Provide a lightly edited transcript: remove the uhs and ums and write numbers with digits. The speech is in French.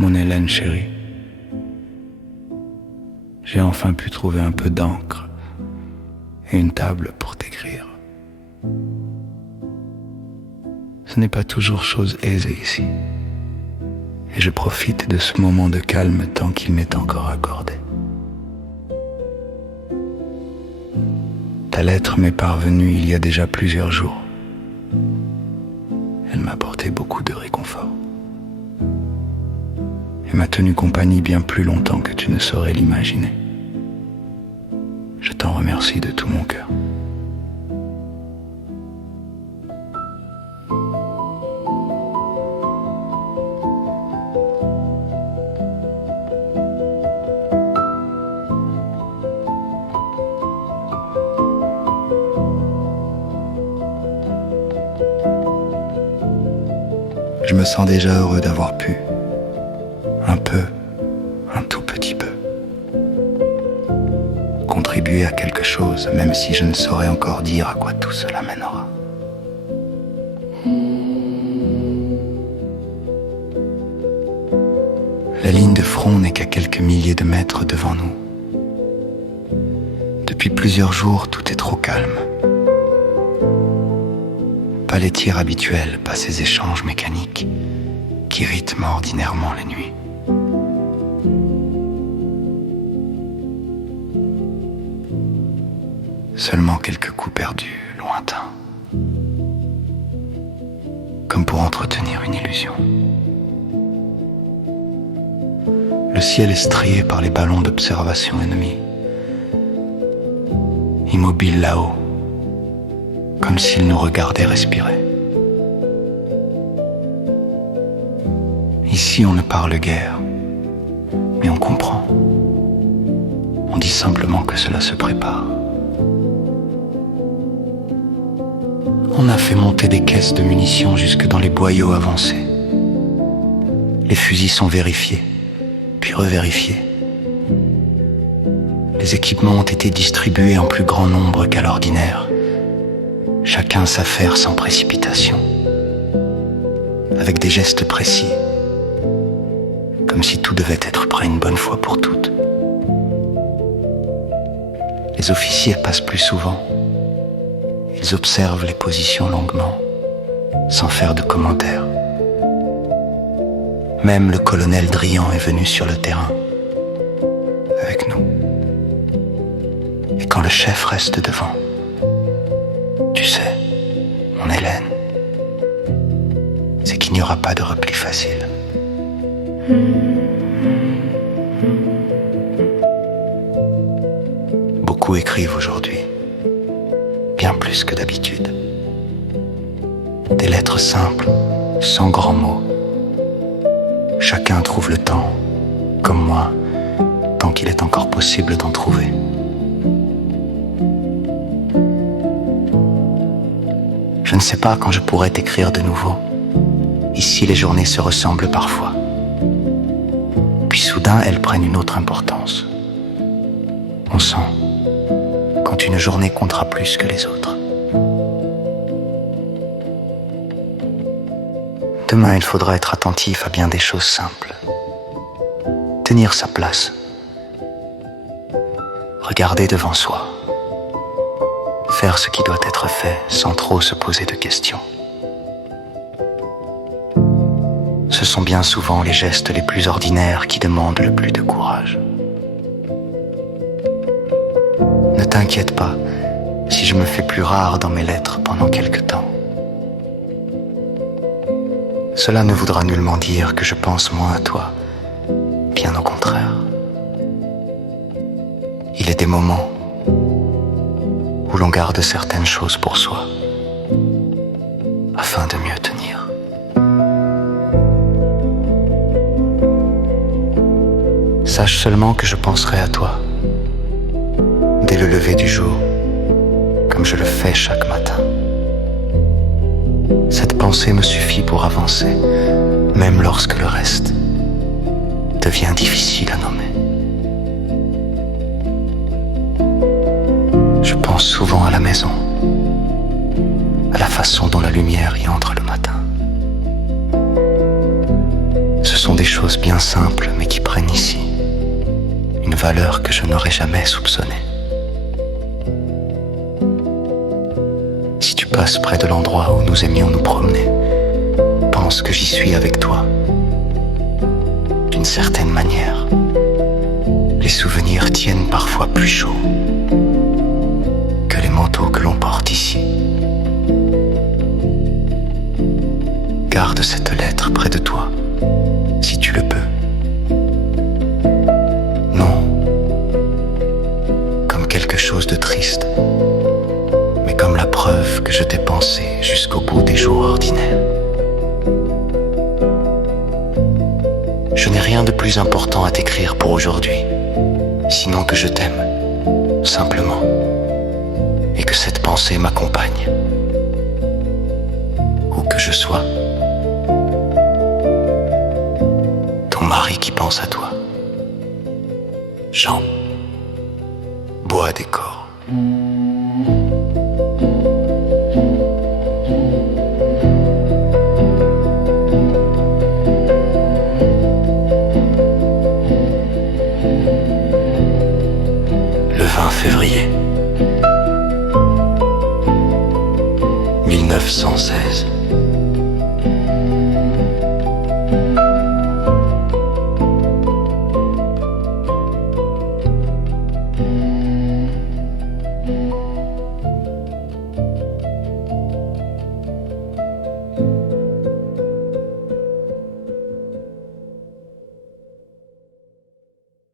Mon Hélène chérie, j'ai enfin pu trouver un peu d'encre et une table pour t'écrire. Ce n'est pas toujours chose aisée ici, et je profite de ce moment de calme tant qu'il m'est encore accordé. Ta lettre m'est parvenue il y a déjà plusieurs jours. Elle m'a apporté beaucoup de réconfort et m'a tenu compagnie bien plus longtemps que tu ne saurais l'imaginer. Je t'en remercie de tout mon cœur. Je me sens déjà heureux d'avoir pu, un tout petit peu, contribuer à quelque chose, même si je ne saurais encore dire à quoi tout cela mènera. La ligne de front n'est qu'à quelques milliers de mètres devant nous. Depuis plusieurs jours, tout est trop calme. Pas les tirs habituels, pas ces échanges mécaniques qui rythment ordinairement les nuits. Seulement quelques coups perdus, lointains, comme pour entretenir une illusion. Le ciel est strié par les ballons d'observation ennemis, immobiles là-haut, comme s'ils nous regardaient respirer. Ici, on ne parle guère, mais on comprend. On dit simplement que cela se prépare. On a fait monter des caisses de munitions jusque dans les boyaux avancés. Les fusils sont vérifiés, puis revérifiés. Les équipements ont été distribués en plus grand nombre qu'à l'ordinaire. Chacun s'affaire sans précipitation, avec des gestes précis, comme si tout devait être prêt une bonne fois pour toutes. Les officiers passent plus souvent. Ils observent les positions longuement, sans faire de commentaires. Même le colonel Drian est venu sur le terrain, avec nous. Et quand le chef reste devant, tu sais, mon Hélène, c'est qu'il n'y aura pas de repli facile. Beaucoup écrivent aujourd'hui, bien plus que d'habitude. Des lettres simples, sans grands mots. Chacun trouve le temps, comme moi, tant qu'il est encore possible d'en trouver. Je ne sais pas quand je pourrai t'écrire de nouveau. Ici, les journées se ressemblent parfois. Puis soudain, elles prennent une autre importance. On sent quand une journée comptera plus que les autres. Demain, il faudra être attentif à bien des choses simples. Tenir sa place. Regarder devant soi. Faire ce qui doit être fait sans trop se poser de questions. Ce sont bien souvent les gestes les plus ordinaires qui demandent le plus de courage. Ne t'inquiète pas si je me fais plus rare dans mes lettres pendant quelque temps. Cela ne voudra nullement dire que je pense moins à toi, bien au contraire. Il est des moments où l'on garde certaines choses pour soi, afin de mieux tenir. Sache seulement que je penserai à toi, dès le lever du jour, comme je le fais chaque matin. Cette pensée me suffit pour avancer, même lorsque le reste devient difficile à nommer. Je pense souvent à la maison, à la façon dont la lumière y entre le matin. Ce sont des choses bien simples, mais qui prennent ici une valeur que je n'aurais jamais soupçonnée. Si tu passes près de l'endroit où nous aimions nous promener, pense que j'y suis avec toi. D'une certaine manière, les souvenirs tiennent parfois plus chaud que les manteaux que l'on porte ici. Garde cette lettre près de toi, si tu le peux. Non, comme quelque chose de triste, mais comme la preuve que je t'ai pensé jusqu'au bout des jours ordinaires. Je n'ai rien de plus important à t'écrire pour aujourd'hui, sinon que je t'aime, simplement, et que cette pensée m'accompagne, où que je sois. Ton mari qui pense à toi. Jean, Bois des Corps. Le 20 février 1916.